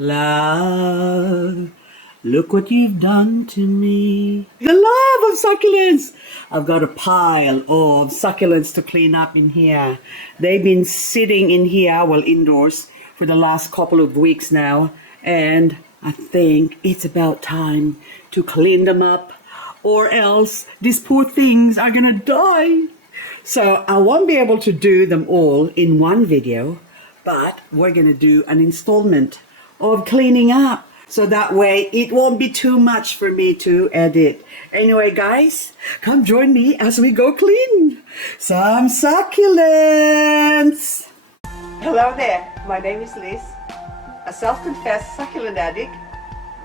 Love, look what you've done to me. The love of succulents. I've got a pile of succulents to clean up in here. They've been sitting in here, well, indoors, for the last couple of weeks now. And I think it's about time to clean them up, or else these poor things are gonna die. So I won't be able to do them all in one video, but we're gonna do an installment of cleaning up, so that way it won't be too much for me to edit. Anyway, guys, come join me as we go clean some succulents. Hello there, my name is Liz, a self-confessed succulent addict.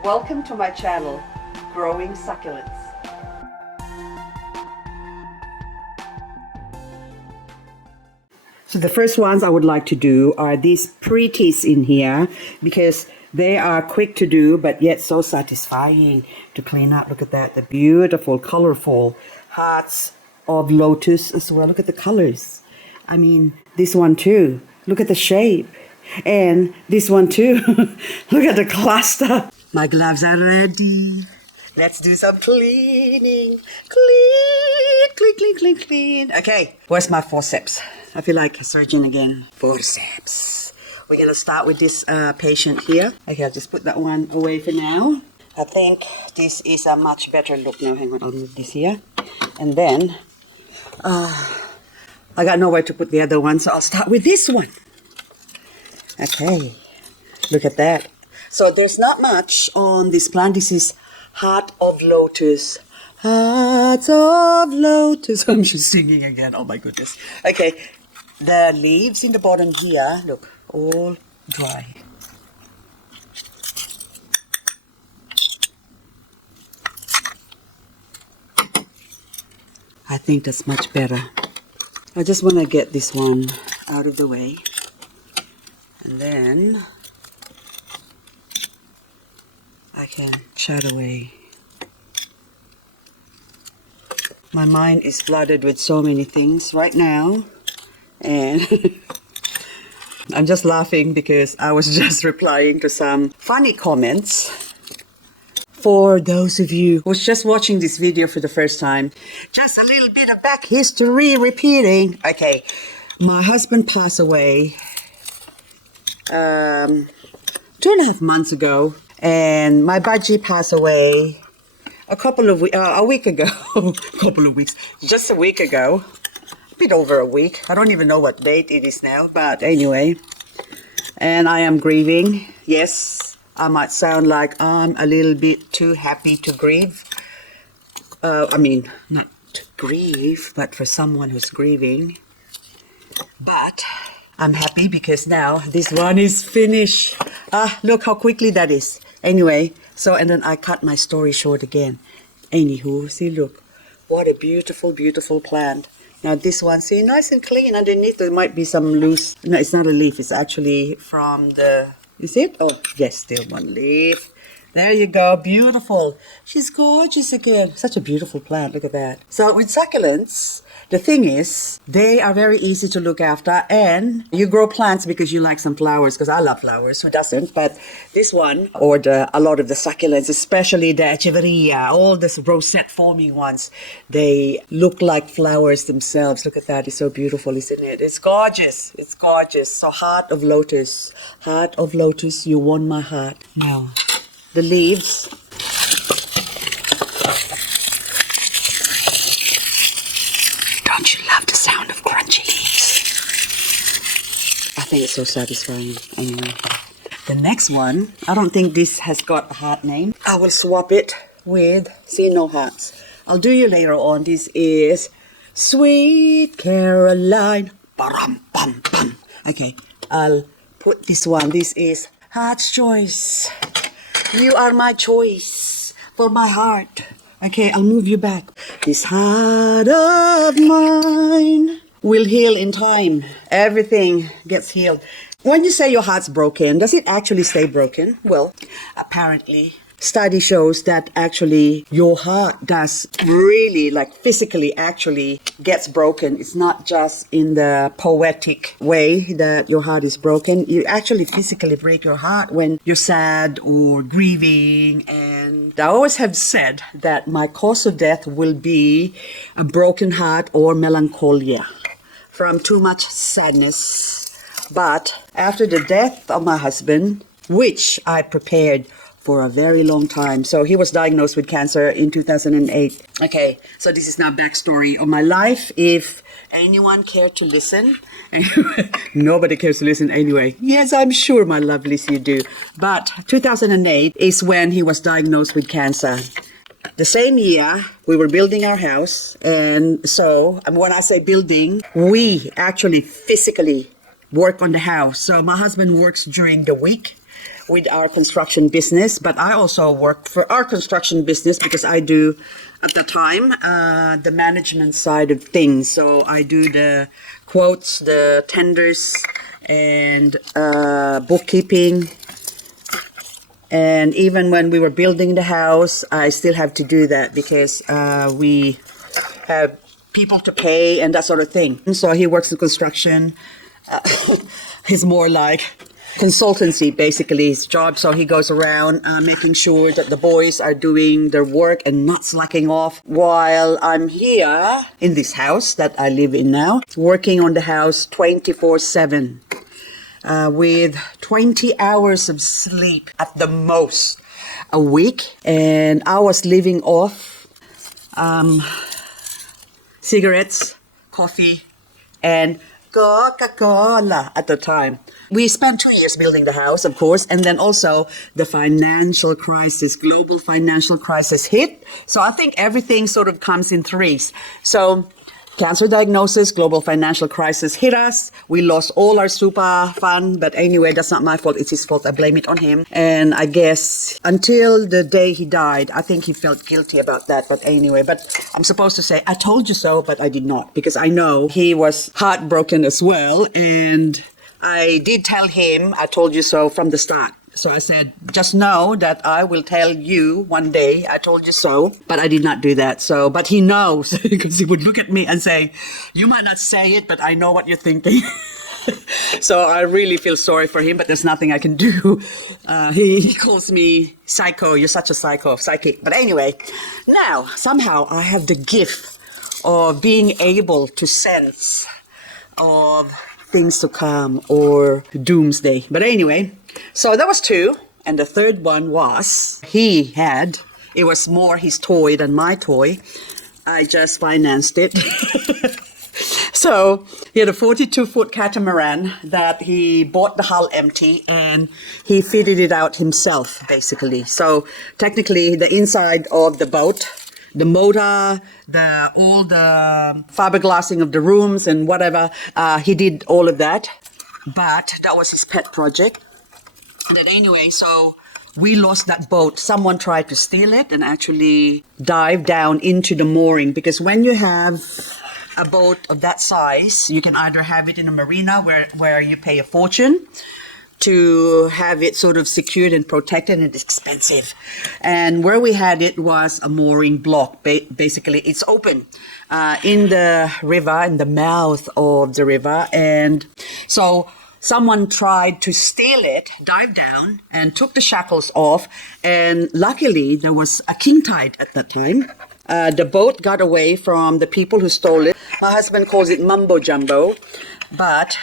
Welcome to my channel, Growing Succulents. So the first ones I would like to do are these pretties in here, because they are quick to do but yet so satisfying to clean up. Look at that, the beautiful, colorful Hearts of Lotus as well. Look at the colors. I mean, this one too. Look at the shape. And this one too. Look at the cluster. My gloves are ready. Let's do some cleaning. Clean. Okay, where's my forceps? I feel like a surgeon again. Forceps. We're gonna start with this patient here. Okay, I'll just put that one away for now. I think this is a much better look now. Hang on, I'll move this here. And then, I got nowhere to put the other one, so I'll start with this one. Okay, look at that. So there's not much on this plant. This is Heart of Lotus. Heart of Lotus. I'm just singing again. Oh my goodness. Okay, the leaves in the bottom here, look, all dry. I think that's much better. I just want to get this one out of the way. And then I can chat away. My mind is flooded with so many things right now, and I'm just laughing because I was just replying to some funny comments. For those of you who's just watching this video for the first time, just a little bit of back history repeating. Okay, my husband passed away 2.5 months ago, and my budgie passed away a week ago. Couple of weeks, just a week ago, a bit over a week. I don't even know what date it is now, but anyway. And I am grieving. Yes, I might sound like I'm a little bit too happy to grieve. I mean, not to grieve, but for someone who's grieving. But I'm happy because now this one is finished. Look how quickly that is. Anyway, so, and then I cut my story short again. Anywho, see, look, what a beautiful, beautiful plant. Now this one, see, nice and clean. Underneath there might be some loose, no, it's not a leaf, it's actually from the, you see it? Oh, yes, still one leaf. There you go, beautiful. She's gorgeous again. Such a beautiful plant, look at that. So with succulents, the thing is, they are very easy to look after, and you grow plants because you like some flowers, because I love flowers, who doesn't? But this one, or a lot of the succulents, especially the echeveria, all the rosette forming ones, they look like flowers themselves. Look at that, it's so beautiful, isn't it? It's gorgeous, it's gorgeous. So Heart of Lotus, Heart of Lotus, you won my heart. Now, the leaves. Don't you love the sound of crunchy leaves? I think it's so satisfying. Anyway, the next one, I don't think this has got a heart name. I will swap it with, see, no hearts. I'll do you later on. This is Sweet Caroline. Ba-rum, bum, bum. Okay, I'll put this one. This is Heart's Choice. You are my choice for my heart. Okay, I'll move you back. This heart of mine will heal in time. Everything gets healed. When you say your heart's broken, does it actually stay broken? Well, apparently, study shows that actually your heart does really, like, physically actually gets broken. It's not just in the poetic way that your heart is broken. You actually physically break your heart when you're sad or grieving. And I always have said that my cause of death will be a broken heart or melancholia from too much sadness. But after the death of my husband, which I prepared for a very long time. So he was diagnosed with cancer in 2008. Okay, so this is now backstory of my life. If anyone cared to listen, nobody cares to listen anyway. Yes, I'm sure, my lovelies, you do. But 2008 is when he was diagnosed with cancer. The same year, we were building our house. And so when I say building, we actually physically work on the house. So my husband works during the week with our construction business, but I also work for our construction business because I do, at the time, the management side of things. So I do the quotes, the tenders, and bookkeeping. And even when we were building the house, I still have to do that because we have people to pay and that sort of thing. So he works in construction. He's more like consultancy, basically, his job. So he goes around making sure that the boys are doing their work and not slacking off while I'm here in this house that I live in now, working on the house 24/7 with 20 hours of sleep at the most a week. And I was living off cigarettes, coffee, and Coca-Cola at the time. We spent 2 years building the house, of course, and then also the financial crisis, global financial crisis hit. So I think everything sort of comes in threes. So cancer diagnosis, global financial crisis hit us. We lost all our super fun, but anyway, that's not my fault. It's his fault. I blame it on him. And I guess until the day he died, I think he felt guilty about that. But anyway, but I'm supposed to say, I told you so, but I did not, because I know he was heartbroken as well. And I did tell him, I told you so from the start. So I said, just know that I will tell you one day, I told you so, but I did not do that. So, but he knows because he would look at me and say, you might not say it, but I know what you're thinking. So I really feel sorry for him, but there's nothing I can do. He calls me psycho. You're such a psychic. But anyway, now somehow I have the gift of being able to sense of things to come or doomsday. But anyway, so that was two. And the third one was it was more his toy than my toy. I just financed it. So he had a 42-foot catamaran that he bought the hull empty and he fitted it out himself, basically. So technically the inside of the boat, the motor, all the fiberglassing of the rooms and whatever, he did all of that. But that was his pet project. And then anyway, so we lost that boat. Someone tried to steal it and actually dive down into the mooring. Because when you have a boat of that size, you can either have it in a marina where you pay a fortune to have it sort of secured and protected, and it's expensive. And where we had it was a mooring block. Basically, it's open in the river, in the mouth of the river. And so someone tried to steal it, dive down, and took the shackles off. And luckily, there was a king tide at that time. The boat got away from the people who stole it. My husband calls it mumbo jumbo, but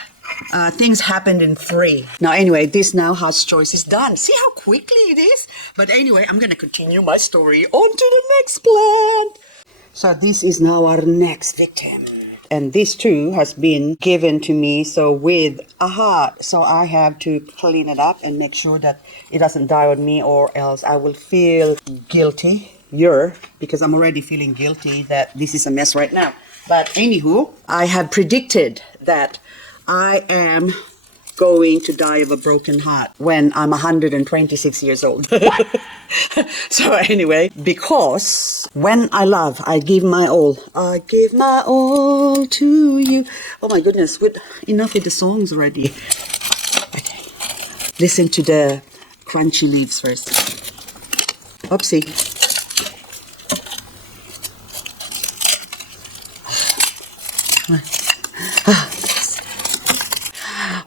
things happened in three. Now, anyway, this now house choice is done. See how quickly it is? But anyway, I'm going to continue my story on to the next plant. So this is now our next victim. And this too has been given to me, so with a heart. So I have to clean it up and make sure that it doesn't die on me, or else I will feel guilty. Because I'm already feeling guilty that this is a mess right now. But anywho, I have predicted that I am going to die of a broken heart when I'm 126 years old. So anyway, because when I love, I give my all. I give my all to you. Oh my goodness, enough with the songs already. Okay, listen to the crunchy leaves first. Oopsie.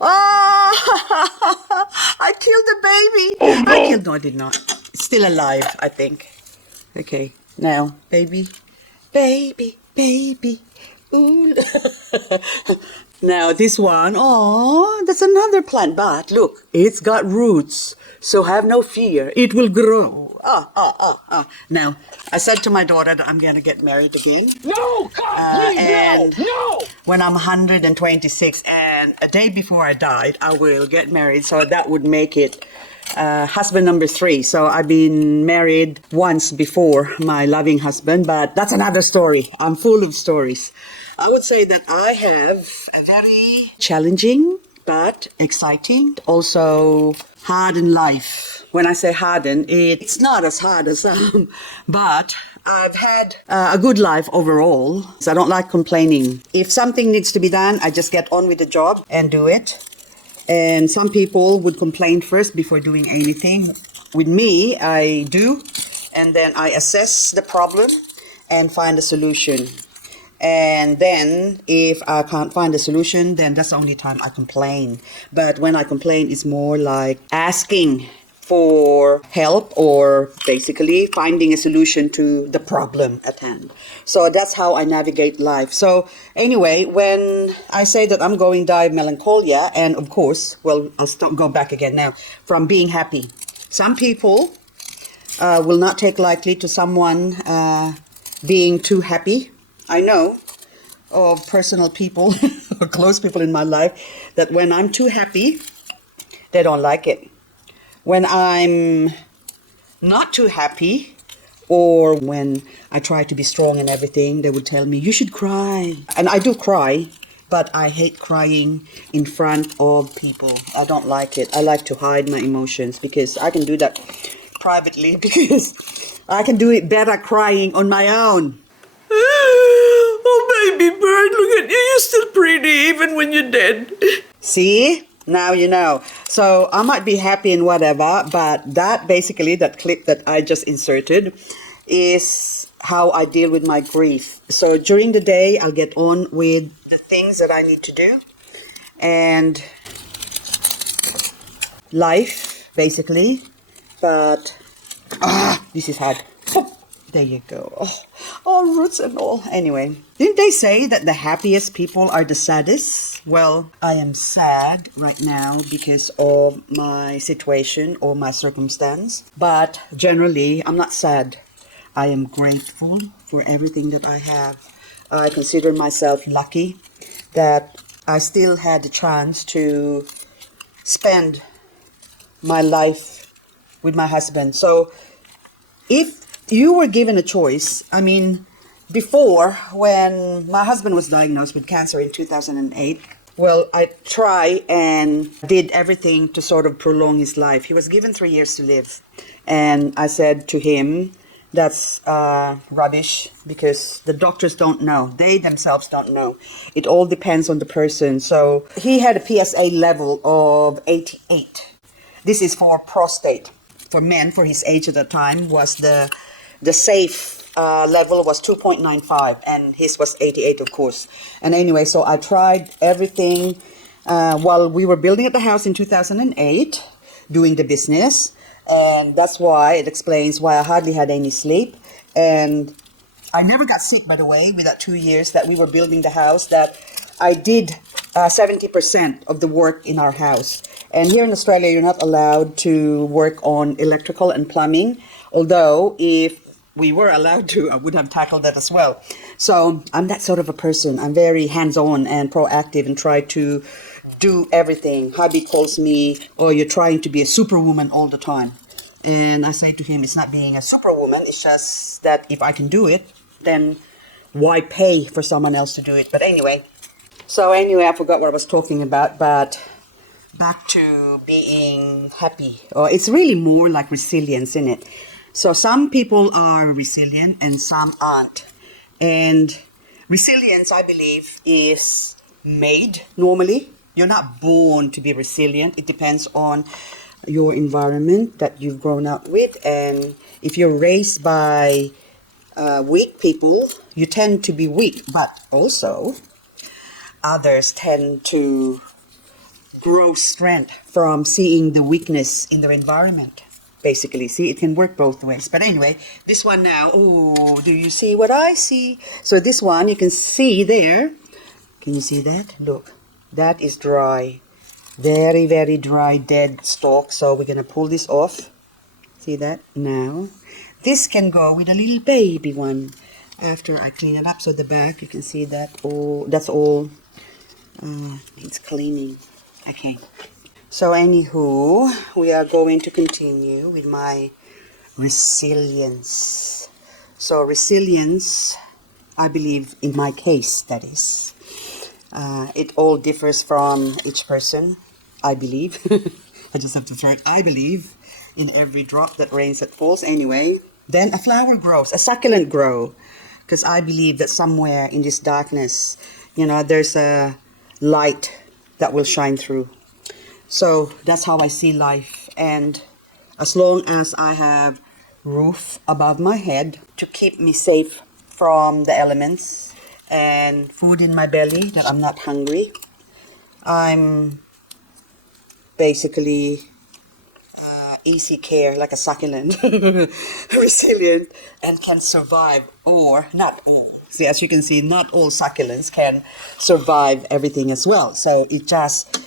Oh, I killed the baby. Oh, no. No, I did not. It's still alive, I think. Okay, now, baby. Ooh. Now this one, oh, that's another plant. But look, it's got roots. So have no fear. It will grow. Now, I said to my daughter that I'm going to get married again. No, God, please, no. When I'm 126 and a day before I died, I will get married. So that would make it husband number 3. So I've been married once before my loving husband, but that's another story. I'm full of stories. I would say that I have a very challenging but exciting, also hardened life. When I say hardened, it's not as hard as some, but I've had a good life overall. So I don't like complaining. If something needs to be done, I just get on with the job and do it. And some people would complain first before doing anything. With me, I do, and then I assess the problem and find a solution. And then if I can't find a solution, then that's the only time I complain. But when I complain, it's more like asking for help or basically finding a solution to the problem at hand. So that's how I navigate life. So anyway, when I say that I'm going to die of melancholia, and of course, well, go back again now, from being happy. Some people will not take lightly to someone being too happy. I know of personal people, or close people in my life, that when I'm too happy, they don't like it. When I'm not too happy, or when I try to be strong and everything, they would tell me, you should cry. And I do cry, but I hate crying in front of people. I don't like it. I like to hide my emotions because I can do that privately because I can do it better crying on my own. Oh, baby bird, look at you. You're still pretty even when you're dead. See? Now you know. So I might be happy and whatever, but that basically, that clip that I just inserted is how I deal with my grief. So during the day, I'll get on with the things that I need to do. And life, basically. But, this is hard. There you go. Oh, roots and all. Anyway, didn't they say that the happiest people are the saddest? Well, I am sad right now because of my situation or my circumstance. But generally, I'm not sad. I am grateful for everything that I have. I consider myself lucky that I still had the chance to spend my life with my husband. So if you were given a choice, I mean, before, when my husband was diagnosed with cancer in 2008, well, I tried and did everything to sort of prolong his life. He was given 3 years to live. And I said to him, that's rubbish because the doctors don't know. They themselves don't know. It all depends on the person. So he had a PSA level of 88. This is for prostate. For men, for his age at the time, was the safe level was 2.95, and his was 88, of course. And anyway, so I tried everything while we were building at the house in 2008, doing the business. And that's why it explains why I hardly had any sleep. And I never got sick, by the way, with that 2 years that we were building the house, that I did 70% of the work in our house. And here in Australia, you're not allowed to work on electrical and plumbing. Although, if we were allowed to, I would have tackled that as well. So I'm that sort of a person. I'm very hands-on and proactive and try to do everything. Hubby calls me, oh, you're trying to be a superwoman all the time. And I say to him, it's not being a superwoman. It's just that if I can do it, then why pay for someone else to do it? But anyway, I forgot what I was talking about, but back to being happy. It's really more like resilience, isn't it? So some people are resilient and some aren't. And resilience, I believe, is made normally. You're not born to be resilient. It depends on your environment that you've grown up with and if you're raised by weak people, you tend to be weak, but also others tend to grow strength from seeing the weakness in their environment. Basically, see, it can work both ways. But anyway, this one now, oh, do you see what I see? So this one, you can see there. Can you see that? Look, that is dry. Very, very dry, dead stalk. So we're going to pull this off. See that? Now, this can go with a little baby one after I clean it up. So the back, you can see that. Oh, that's all. Needs cleaning. Okay. So anywho, we are going to continue with my resilience. So resilience, I believe, in my case, that is, it all differs from each person, I believe. I just have to throw it. I believe in every drop that rains that falls. Anyway, then a flower grows, a succulent grow, because I believe that somewhere in this darkness, there's a light that will shine through. So that's how I see life. And as long as I have roof above my head to keep me safe from the elements and food in my belly, that I'm not hungry, I'm basically easy care, like a succulent, resilient, and can survive, or not all. See, as you can see, not all succulents can survive everything as well. So it just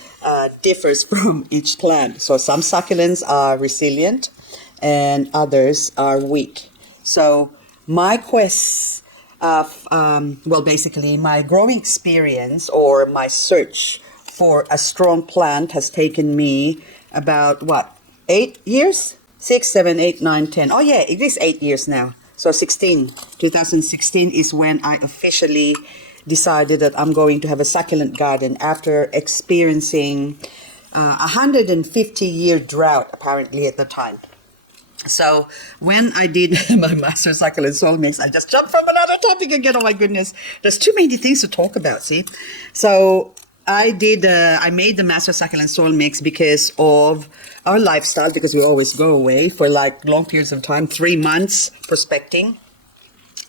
differs from each plant. So some succulents are resilient and others are weak. So my quest basically my growing experience or my search for a strong plant has taken me about 8 years? 6, 7, 8, 9, 10. Oh yeah, it is 8 years now. So 2016 is when I officially decided that I'm going to have a succulent garden after experiencing 150-year drought apparently at the time. So when I did my Master Succulent Soil Mix, I just jumped from another topic again. Oh my goodness, there's too many things to talk about, see? So I made the Master Succulent Soil Mix because of our lifestyle, because we always go away for like long periods of time, 3 months prospecting.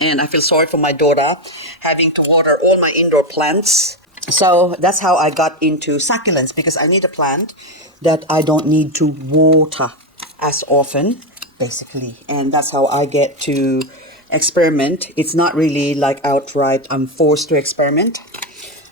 And I feel sorry for my daughter having to water all my indoor plants. So that's how I got into succulents, because I need a plant that I don't need to water as often, basically. And that's how I get to experiment. It's not really like outright I'm forced to experiment.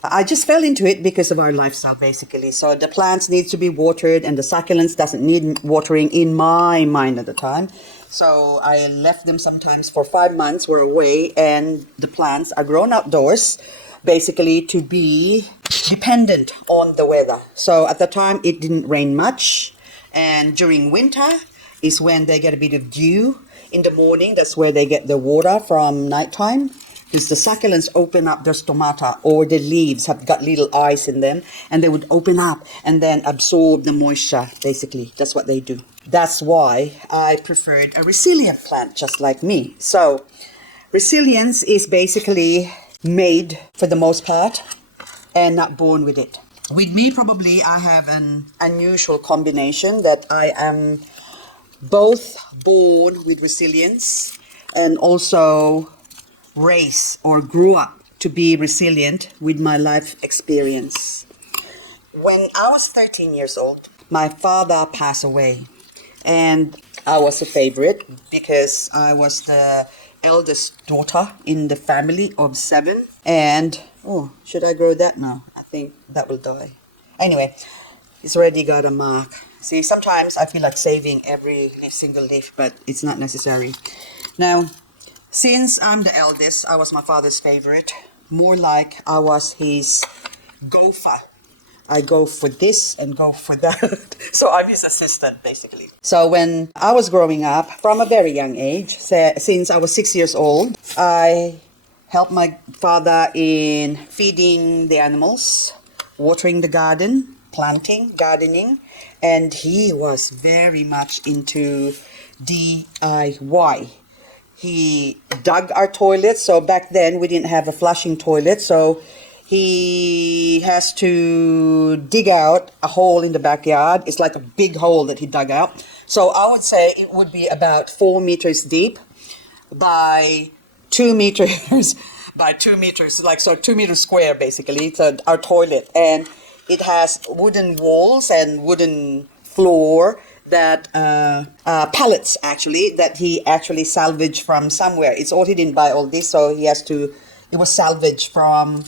I just fell into it because of our lifestyle, basically. So the plants need to be watered and the succulents doesn't need watering in my mind at the time. So I left them sometimes for 5 months, we're away, and the plants are grown outdoors, basically to be dependent on the weather. So at the time it didn't rain much, and during winter is when they get a bit of dew in the morning. That's where they get the water from nighttime. Because the succulents open up their stomata, or the leaves have got little eyes in them, and they would open up and then absorb the moisture, basically. That's what they do. That's why I preferred a resilient plant, just like me. So resilience is basically made for the most part and not born with it. With me, probably I have an unusual combination that I am both born with resilience and also raised or grew up to be resilient with my life experience. When I was 13 years old, my father passed away, and I was a favorite because I was the eldest daughter in the family of 7. And should I grow that now? I think that will die. Anyway, it's already got a mark. See, sometimes I feel like saving every single leaf, but it's not necessary. Now, since I'm the eldest, I was my father's favorite. More like I was his gopher. I go for this and go for that. So I'm his assistant, basically. So when I was growing up, from a very young age, since I was 6 years old, I helped my father in feeding the animals, watering the garden, planting, gardening, and he was very much into DIY. He dug our toilet. So back then we didn't have a flushing toilet. So he has to dig out a hole in the backyard. It's like a big hole that he dug out. So I would say it would be about 4 meters deep by 2 meters by 2 meters, like so 2 meters square basically. It's our toilet, and it has wooden walls and wooden floor that pallets actually that he actually salvaged from somewhere. It's all he didn't buy all this, so he has to. It was salvaged from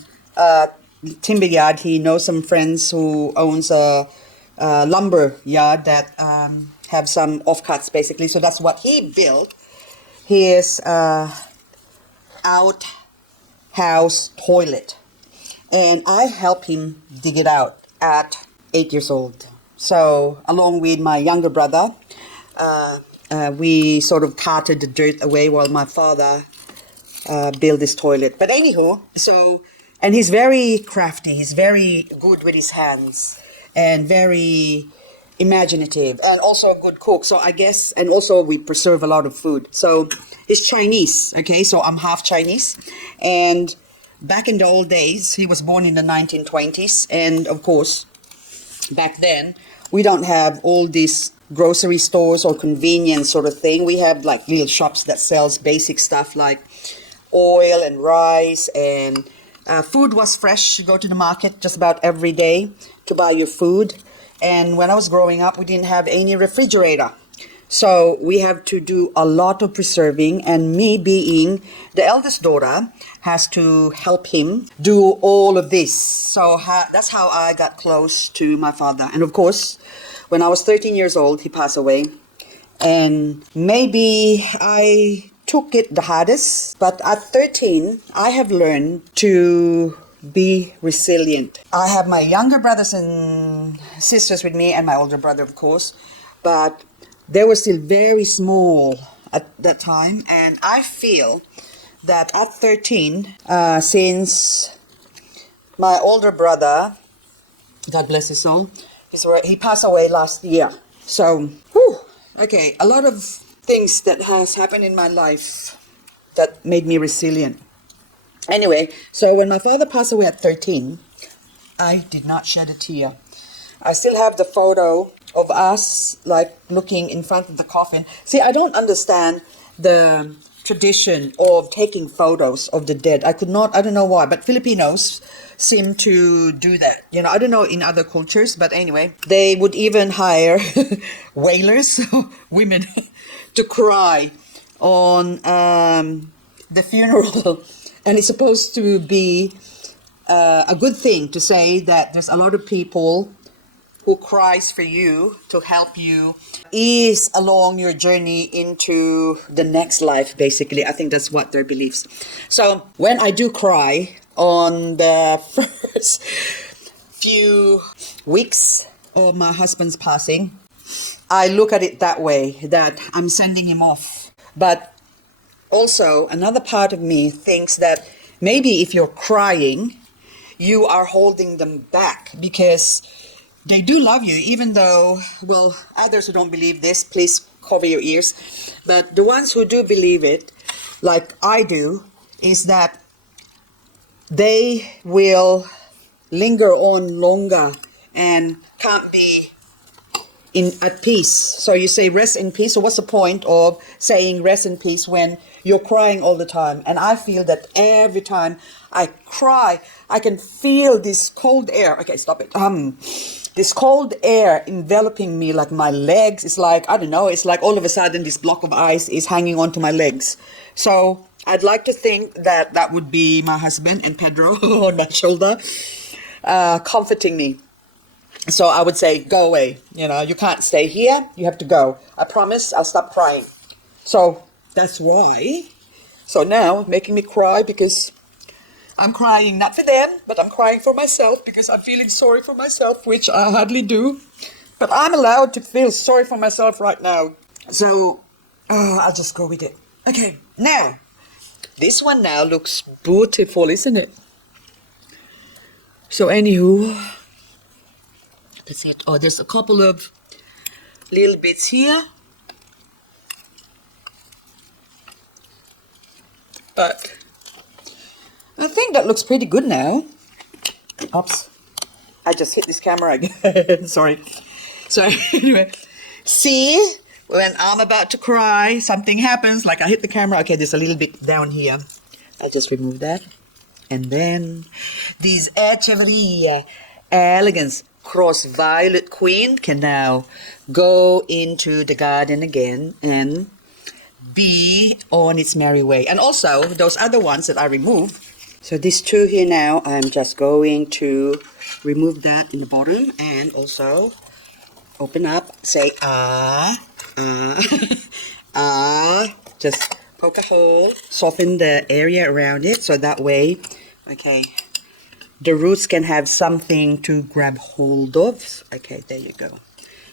timber yard. He knows some friends who owns a lumber yard that have some offcuts basically. So that's what he built. His outhouse toilet, and I helped him dig it out at 8 years old. So along with my younger brother, we sort of carted the dirt away while my father built this toilet. But anywho, so, and he's very crafty, he's very good with his hands and very imaginative and also a good cook. So I guess, and also we preserve a lot of food. So he's Chinese, okay? So I'm half Chinese. And back in the old days, he was born in the 1920s. And of course, back then, we don't have all these grocery stores or convenience sort of thing. We have like little shops that sells basic stuff like oil and rice, and food was fresh. You go to the market just about every day to buy your food. And when I was growing up, we didn't have any refrigerator. So we have to do a lot of preserving, and me being the eldest daughter has to help him do all of this. So that's how I got close to my father. And of course, when I was 13 years old, he passed away. And maybe I took it the hardest, but at 13, I have learned to be resilient. I have my younger brothers and sisters with me, and my older brother, of course, but they were still very small at that time. And I feel that at 13, since my older brother, God bless his soul, he passed away last year. So, okay, a lot of things that has happened in my life that made me resilient. Anyway, so when my father passed away at 13, I did not shed a tear. I still have the photo of us like looking in front of the coffin. See, I don't understand the tradition of taking photos of the dead. I don't know why, but Filipinos seem to do that. You know, I don't know in other cultures, but anyway, they would even hire wailers, women, to cry on the funeral. And it's supposed to be a good thing to say that there's a lot of people who cries for you to help you ease along your journey into the next life, basically. I think that's what their beliefs. So when I do cry on the first few weeks of my husband's passing, I look at it that way, that I'm sending him off. But also, another part of me thinks that maybe if you're crying, you are holding them back because they do love you, even though, well, others who don't believe this, please cover your ears. But the ones who do believe it, like I do, is that they will linger on longer and can't be at peace. So you say rest in peace. So what's the point of saying rest in peace when you're crying all the time? And I feel that every time I cry, I can feel this cold air. Okay, stop it. This cold air enveloping me, like my legs. It's like, I don't know, it's like all of a sudden this block of ice is hanging onto my legs. So I'd like to think that that would be my husband and Pedro on my shoulder, comforting me. So I would say, go away. You know, you can't stay here. You have to go. I promise I'll stop crying. So that's why. So now making me cry because I'm crying not for them, but I'm crying for myself because I'm feeling sorry for myself, which I hardly do. But I'm allowed to feel sorry for myself right now. So I'll just go with it. Okay, now, this one now looks beautiful, isn't it? So anywho, that's it. Oh, there's a couple of little bits here. But I think that looks pretty good now. Oops. I just hit this camera again. Sorry. So anyway, see, when I'm about to cry, something happens, like I hit the camera. Okay, there's a little bit down here. I'll just remove that. And then these Echeveria Elegans Cross Violet Queen can now go into the garden again and be on its merry way. And also those other ones that I removed. So these two here now, I'm just going to remove that in the bottom and also open up, say just poke a hole, soften the area around it so that way, okay, the roots can have something to grab hold of. Okay, there you go.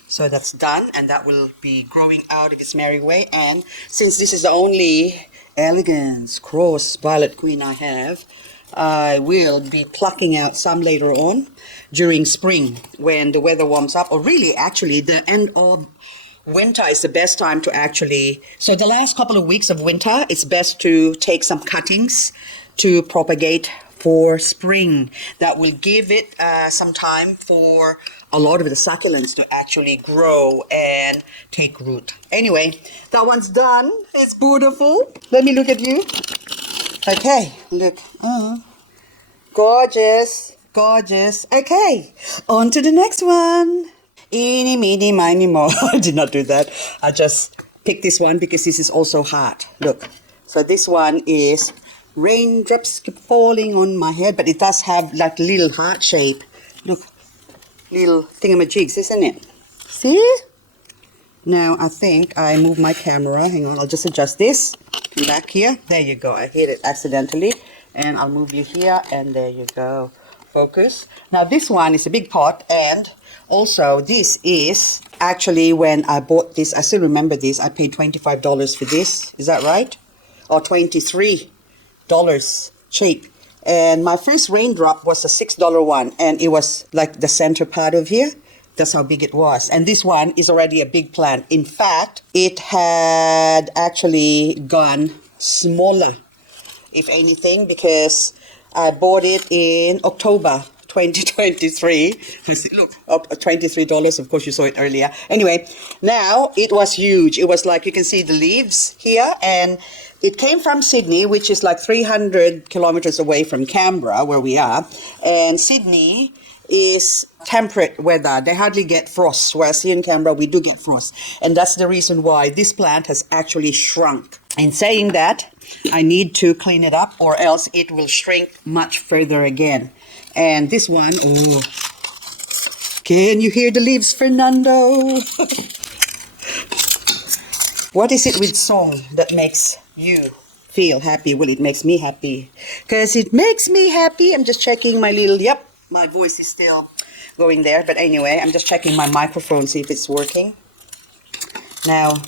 So that's done, and that will be growing out of its merry way. And since this is the only Elegans Cross Violet Queen I have, I will be plucking out some later on during spring when the weather warms up, or really actually the end of winter is the best time to actually, so the last couple of weeks of winter, it's best to take some cuttings to propagate for spring. That will give it some time for a lot of the succulents to actually grow and take root. Anyway, that one's done. It's beautiful. Let me look at you. Okay, look. Gorgeous, gorgeous. Okay, on to the next one. Eeny, meeny, miny, mo. I did not do that. I just picked this one because this is also heart. Look, so this one is Raindrops keep falling on my head, but it does have like little heart shape. Look, little thingamajigs, isn't it? See? Now I think I moved my camera. Hang on, I'll just adjust this. Back here. There you go. I hit it accidentally. And I'll move you here, and there you go. Focus. Now this one is a big pot, and also this is actually when I bought this, I still remember this, I paid $25 for this. Is that right? Or $23. Cheap. And my first raindrop was a $6 one, and it was like the center part of here. That's how big it was. And this one is already a big plant. In fact, it had actually gone smaller, if anything, because I bought it in October 2023. Look, up $23. Of course, you saw it earlier. Anyway, now it was huge. It was like, you can see the leaves here, and it came from Sydney, which is like 300 kilometers away from Canberra, where we are. And Sydney is temperate weather. They hardly get frost, whereas here in Canberra, we do get frost. And that's the reason why this plant has actually shrunk. In saying that, I need to clean it up, or else it will shrink much further again. And this one, oh, can you hear the leaves, Fernando? What is it with song that makes you feel happy? Well, it makes me happy. Because it makes me happy. I'm just checking my little, yep, my voice is still going there. But anyway, I'm just checking my microphone, see if it's working. Now,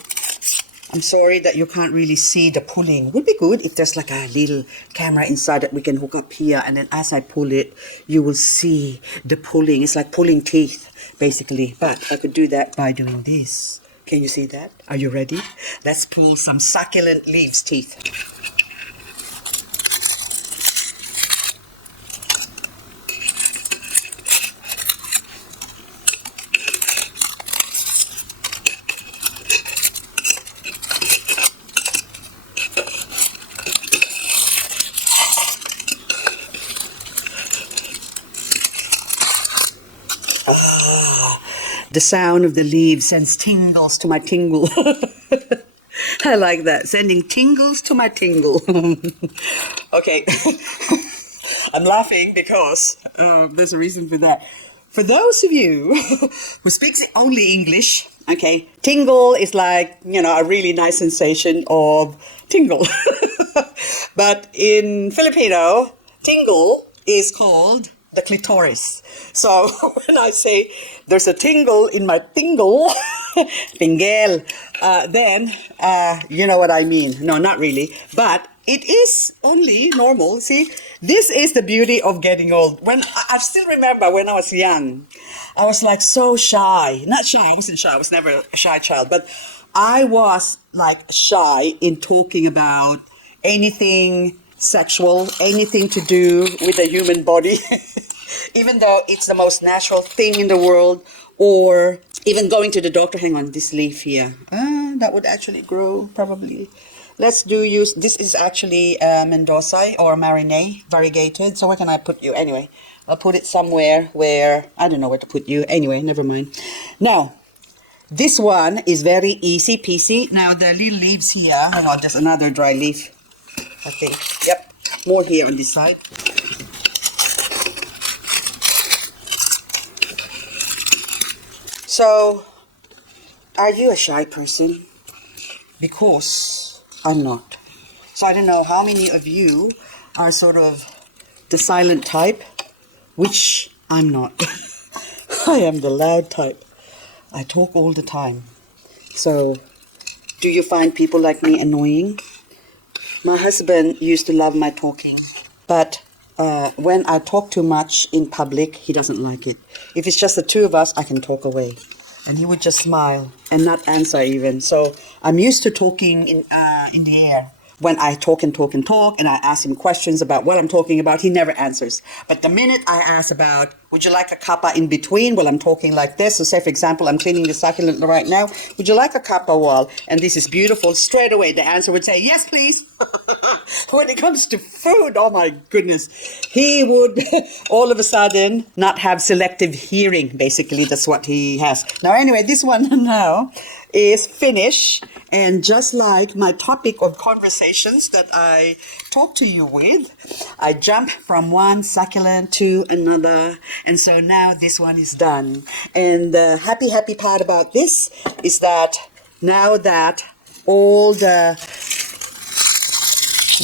I'm sorry that you can't really see the pulling. Would be good if there's like a little camera inside that we can hook up here, and then as I pull it, you will see the pulling. It's like pulling teeth, basically. But I could do that by doing this. Can you see that? Are you ready? Let's pull some succulent leaves teeth. The sound of the leaves sends tingles to my tingle. I like that. Sending tingles to my tingle. Okay. I'm laughing because there's a reason for that. For those of you who speaks only English, okay, tingle is like, you know, a really nice sensation of tingle. But in Filipino, tingle is called the clitoris. So when I say there's a tingle in my tingle, tingle, then you know what I mean. No, not really. But it is only normal. See, this is the beauty of getting old. When I still remember when I was young, I was like so shy. Not shy, I wasn't shy. I was never a shy child. But I was like shy in talking about anything sexual, anything to do with the human body. Even though it's the most natural thing in the world, or even going to the doctor. Hang on, this leaf here. That would actually grow probably. Let's use, this is actually Mendoza or Marinade, variegated. So where can I put you? Anyway, I'll put it somewhere where, I don't know where to put you. Anyway, never mind. Now, this one is very easy peasy. Now the little leaves here, hang on, just another dry leaf, I think. Yep, more here on this side. So, are you a shy person? Because I'm not. So I don't know how many of you are sort of the silent type, which I'm not. I am the loud type. I talk all the time. So, do you find people like me annoying? My husband used to love my talking, but when I talk too much in public, he doesn't like it. If it's just the two of us, I can talk away. And he would just smile and not answer even. So I'm used to talking in the air. When I talk and talk and talk, and I ask him questions about what I'm talking about, he never answers. But the minute I ask about, would you like a cuppa in between while I'm talking like this? So say, for example, I'm cleaning the succulent right now. Would you like a cuppa while? And this is beautiful. Straight away, the answer would say, yes, please. When it comes to food, oh my goodness, he would all of a sudden not have selective hearing. Basically, that's what he has. Now, anyway, this one now is finished. And just like my topic of conversations that I talk to you with, I jump from one succulent to another. And so now this one is done. And the happy part about this is that now that all the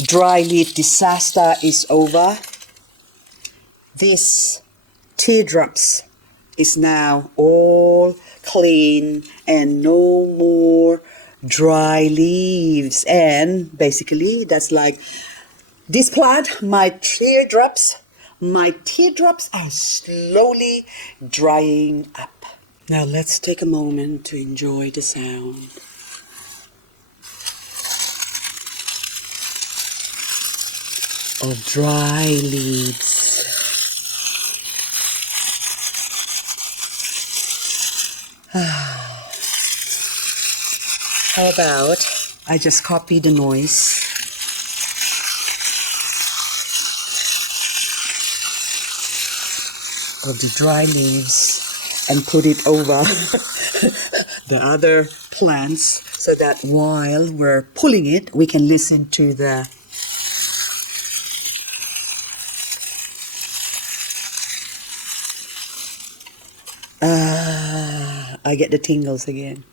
dry leaf disaster is over, this teardrops is now all clean and no more dry leaves. And basically that's like this plant, my teardrops are slowly drying up. Now let's take a moment to enjoy the sound of dry leaves. How about I just copy the noise of the dry leaves and put it over the other plants so that while we're pulling it, we can listen to the I get the tingles again.